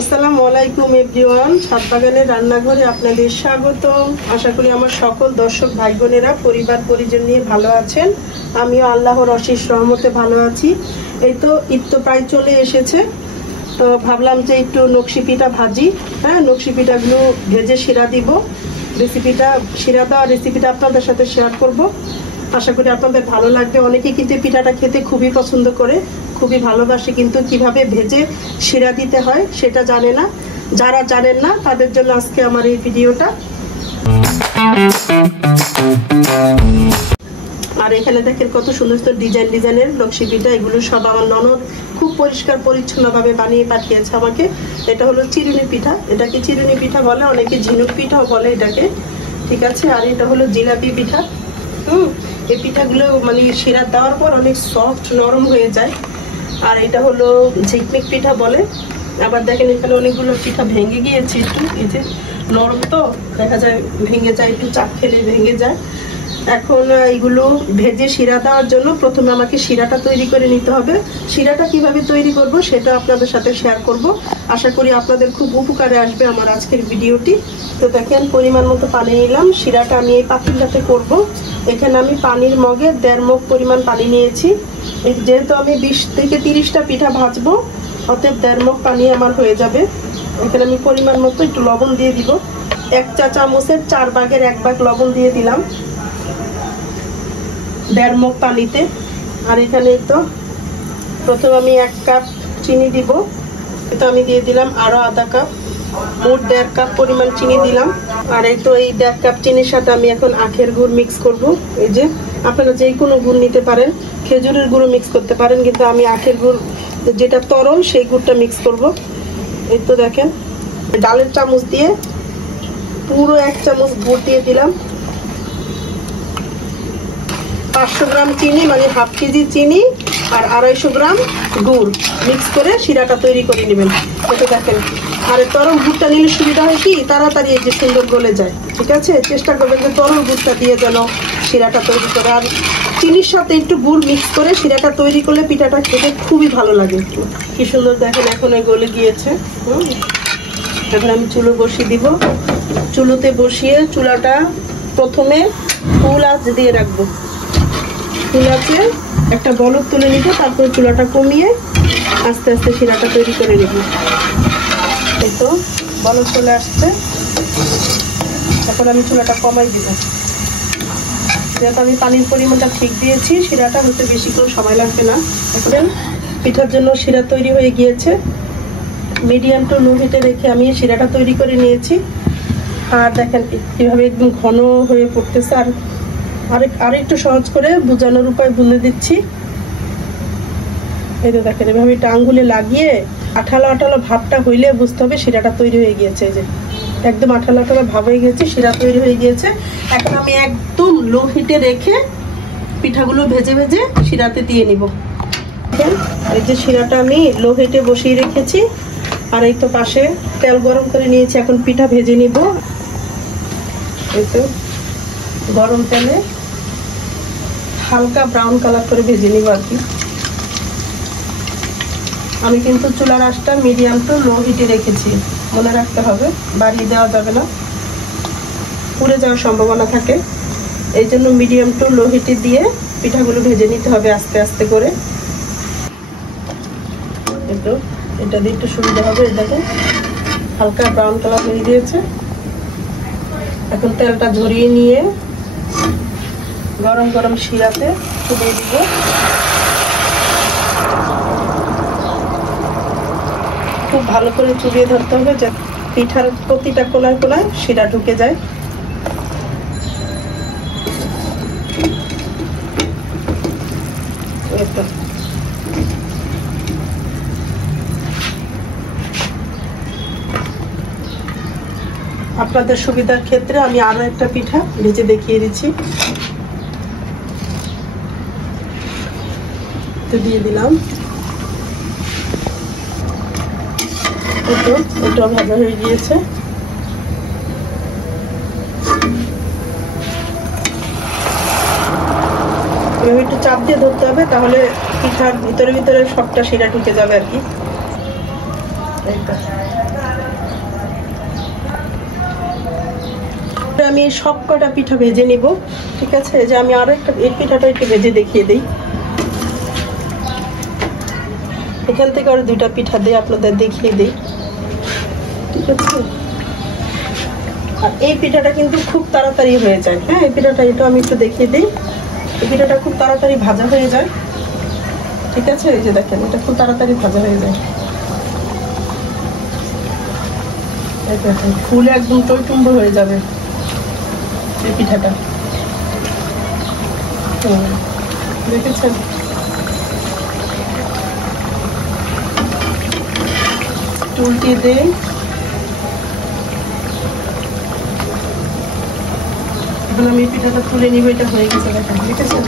আসসালামু আলাইকুম এভরিওয়ান, ছাদ বাগানের রান্নাঘরে আপনাদের স্বাগতম। আশা করি আমার সকল দর্শক ভাই বোনেরা পরিবার পরিজন নিয়ে ভালো আছেন। আমিও আল্লাহর অশেষ রহমতে ভালো আছি। এই তো ঈদ তো প্রায় চলে এসেছে, তো ভাবলাম যে একটু নকশি পিঠা ভাজি। নকশি পিঠাগুলো ভেজে শিরা দিব। শিরা দেওয়া রেসিপিটা আপনাদের সাথে শেয়ার করব। আশা করি আপনাদের ভালো লাগবে। অনেকে কিন্তু পিঠাটা খেতে খুবই পছন্দ করে, খুবই ভালোবাসে, কিন্তু কিভাবে ভেজে শিরা দিতে হয় সেটা জানে না। যারা জানেন না তাদের জন্য আজকে আমার এই ভিডিওটা। আর এখানে দেখেন কত সুন্দর সুন্দর ডিজাইনের নকশি পিঠা। এগুলো সব আমার ননদ খুব পরিষ্কার পরিচ্ছন্ন ভাবে বানিয়ে পাঠিয়েছে আমাকে। এটা হলো চিরুনি পিঠা, এটাকে চিরুনি পিঠা বলে, অনেকে ঝিনুক পিঠাও বলে এটাকে, ঠিক আছে। আর এটা হলো জিলাপি পিঠা। এই পিঠাগুলো মানে শিরা দেওয়ার পর অনেক সফট নরম হয়ে যায়। আর এটা হলো ঝিকমিক পিঠা বলে। আবার দেখেন এখানে অনেকগুলো পিঠা ভেঙে গিয়েছে, একটু এই যে নরম তো দেখা যায় ভেঙে যায়, একটু চাপ খেলে ভেঙে যায়। এখন এইগুলো ভেজে শিরা দেওয়ার জন্য প্রথমে আমাকে শিরাটা তৈরি করে নিতে হবে। শিরাটা কিভাবে তৈরি করব সেটা আপনাদের সাথে শেয়ার করব। আশা করি আপনাদের খুব উপকারে আসবে আমার আজকের ভিডিওটি। তো দেখেন পরিমাণ মতো পানি নিলাম। শিরাটা আমি এই পাতিলটাতে করব। এখানে আমি পানির মগে 1.5 মগ পরিমাণ পানি নিয়েছি। যেহেতু আমি 20 থেকে 30টা পিঠা ভাজবো, অতএব 1.5 মগ পানি আমার হয়ে যাবে। এখানে আমি পরিমাণ মতো একটু লবণ দিয়ে দিব। 1 চা চামচের 4 ভাগের 1 ভাগ লবণ দিয়ে দিলাম 1.5 মগ পানিতে। আর এখানে তো প্রথমে আমি 1 কাপ চিনি দিব, এটা আমি দিয়ে দিলাম আরো আধা কাপ, মোট 1.5 কাপ পরিমাণ চিনি দিলাম। আর এই তো এই 1.5 কাপ চিনির সাথে আমি এখন আখের গুড় মিক্স করব। এই যে আপনারা যে কোনো গুড় নিতে পারেন, খেজুরের গুঁড়ো মিক্স করতে পারেন, কিন্তু আমি আখের গুড় যেটা তরল সেই গুড়টা মিক্স করব। এই তো দেখেন ডালের চামচ দিয়ে পুরো 1 চামচ গুড় দিয়ে দিলাম। 500 গ্রাম চিনি মানে হাফ কেজি চিনি আর 250 গ্রাম গুড় মিক্স করে শিরাটা তৈরি করে নেবেন। এটা দেখেন, আর তরল গুড়টা নিলে সুবিধা হয় কি তাড়াতাড়ি এই যে সুন্দর গলে যায়, ঠিক আছে। চেষ্টা করবেন যে তরল গুড়টা দিয়ে যেন শিরাটা তৈরি করে। আর চিনির সাথে একটু গুড় মিক্স করে শিরাটা তৈরি করলে পিঠাটা খেতে খুবই ভালো লাগে। কি সুন্দর দেখেন এখন গলে গিয়েছে। এখন আমি চুলো বসিয়ে দিব। চুলোতে বসিয়ে চুলাটা প্রথমে ফুল আঁচ দিয়ে রাখবো। চুল আছে একটা বলক তুলে নিব, তারপর চুলাটা কমিয়ে আস্তে আস্তে শিরাটা তৈরি করে নেব। এই তো বলক চলে আসছে, তারপর আমি চুলাটা কমাই দিব। যেহেতু আমি পানির পরিমাণটা ঠিক দিয়েছি, শিরাটা হতে বেশিক্ষণ সময় লাগবে না। এখন পিঠার জন্য শিরা তৈরি হয়ে গিয়েছে। মিডিয়াম টু লো হিটে রেখে আমি শিরাটা তৈরি করে নিয়েছি। আর দেখেন কিভাবে একদম ঘন হয়ে পড়তেছে। আর একটু সহজ করে বোঝানোর উপায় বলে দিচ্ছি। এই তো দেখেন এভাবে একটা আঙ্গুলে লাগিয়ে আঠালো আঠালো ভাবটা হইলে বুঝতে হবে শিরাটা তৈরি হয়ে গিয়েছে। এই যে একদম আঠালো আঠালো ভাব হয়ে গিয়েছে, শিরা তৈরি হয়ে গিয়েছে। এখন আমি একদম লো হিটে রেখে পিঠাগুলো ভেজে ভেজে শিরাতে দিয়ে নিব। এই যে শিরাটা আমি লো হিটে বসিয়ে রেখেছি। আর এই তো পাশে তেল গরম করে নিয়েছি, এখন পিঠা ভেজে নিব। এই তো গরম তেলে হালকা ব্রাউন কালার করে ভেজে নিব আর কি। আমি কিন্তু চুলার আঁচটা মিডিয়াম টু লো হিটে রেখেছি, মনে রাখতে হবে, বাড়িয়ে দেওয়া যাবে না, পুড়ে যাওয়ার সম্ভাবনা থাকে। এই জন্য মিডিয়াম টু লো হিটে দিয়ে পিঠাগুলো ভেজে নিতে হবে আস্তে আস্তে করে। একটু এটা দিয়ে একটু সুবিধা হবে। দেখো হালকা ব্রাউন কালার হয়ে গিয়েছে। এখন তেলটা ঝরিয়ে নিয়ে গরম গরম শিরাতে চুবিয়ে দিব। খুব ভালো করে চুবিয়ে ধরতে হবে যে পিঠার প্রতিটা কোনায় কোনায় শিরা ঢুকে যায়। আপনাদের সুবিধার ক্ষেত্রে আমি আরো একটা পিঠা ভেজে দেখিয়ে দিচ্ছি। দিয়ে দিলাম, এটা ভাজা হয়ে গিয়েছে। একটু চাপ দিয়ে ধরতে হবে, তাহলে পিঠার ভিতরে ভিতরে সবটা শিরা ঢুকে যাবে আর কি। আমি সব কটা পিঠা ভেজে নিব, ঠিক আছে? যে আমি আরো একটা এই পিঠাটা একটু ভেজে দেখিয়ে দিই। এখান থেকে আরো দুইটা পিঠা দিয়ে আপনাদের দেখিয়ে দিই, ঠিক আছে? আর এই পিঠাটা কিন্তু খুব তাড়াতাড়ি হয়ে যায়। হ্যাঁ, এই পিঠাটা এটা আমি একটু দেখিয়ে দিই। এই পিঠাটা খুব তাড়াতাড়ি ভাজা হয়ে যায়, ঠিক আছে? এই যে দেখেন, এটা খুব তাড়াতাড়ি ভাজা হয়ে যায়। দেখেন ফুলে একদম টইটুম্ব হয়ে যাবে এই পিঠাটা। দেখেছেন? উল্টিয়ে দেই। এখন আমি পিঠাটা তুলে নিব। এটা হয়ে গেছে, দেখেন, দেখেছেন?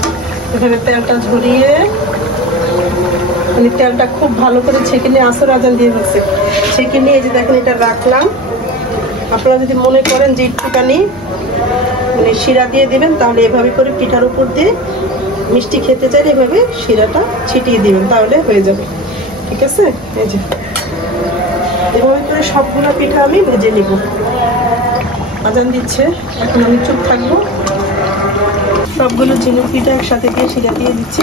এভাবে তেলটা ঝরিয়ে, মানে তেলটা খুব ভালো করে ছেঁকে নিয়ে আসর আজান দিয়ে হচ্ছে, ছেঁকে নিয়ে এই যে দেখেন এটা রাখলাম। আপনারা যদি মনে করেন যে একটুখানি মানে শিরা দিয়ে দিবেন, তাহলে এভাবে করে পিঠার উপর দিয়ে মিষ্টি খেতে চাইলে এভাবে শিরাটা ছিটিয়ে দিবেন, তাহলে হয়ে যাবে, ঠিক আছে? এই যে এভাবে করে সবগুলো পিঠা আমি ভেজে নিব। আজান দিচ্ছে, এখন আমি চুপ থাকবো। সবগুলো ঝিনুক পিঠা একসাথে দিয়ে শিরা দিয়ে দিচ্ছি,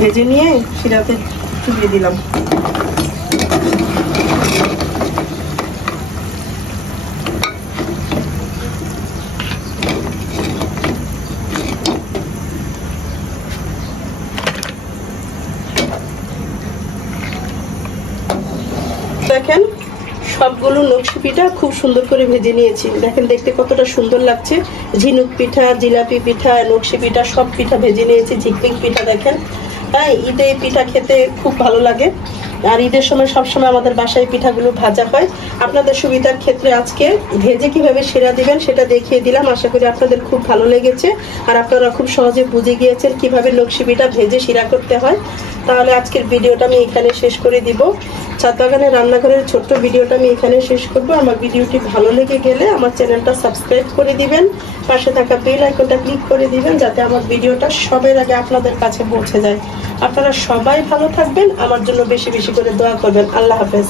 ভেজে নিয়ে শিরাতে চুবিয়ে দিলাম। দেখেন সবগুলো নকশি পিঠা খুব সুন্দর করে ভেজে নিয়েছি। দেখেন দেখতে কতটা সুন্দর লাগছে। ঝিনুক পিঠা, জিলাপি পিঠা, নকশি পিঠা সব পিঠা ভেজে নিয়েছি। ঝিকমিক পিঠা দেখেন, হ্যাঁ, ঈদে পিঠা খেতে খুব ভালো লাগে। আর ঈদের সময় সবসময় আমাদের বাসায় পিঠাগুলো ভাজা হয়। আপনাদের সুবিধার ক্ষেত্রে আজকে ভেজে কিভাবে শিরা দিবেন সেটা দেখিয়ে দিলাম। আশা করি আপনাদের খুব ভালো লেগেছে আর আপনারা খুব সহজে বুঝে গিয়েছেন কিভাবে নকশি পিঠা ভেজে শিরা করতে হয়। তাহলে আজকের ভিডিওটা আমি এখানে শেষ করে দিব। ছাদ বাগানের রান্নাঘরের ছোট্ট ভিডিওটা আমি এখানে শেষ করব। আমার ভিডিওটি ভালো লেগে গেলে আমার চ্যানেলটা সাবস্ক্রাইব করে দিবেন, পাশে থাকা বেল আইকনটা ক্লিক করে দিবেন, যাতে আমার ভিডিওটা সবার আগে আপনাদের কাছে পৌঁছে যায়। আপনারা সবাই ভালো থাকবেন, আমার জন্য বেশি বেশি করে দোয়া করবেন। আল্লাহ হাফেজ।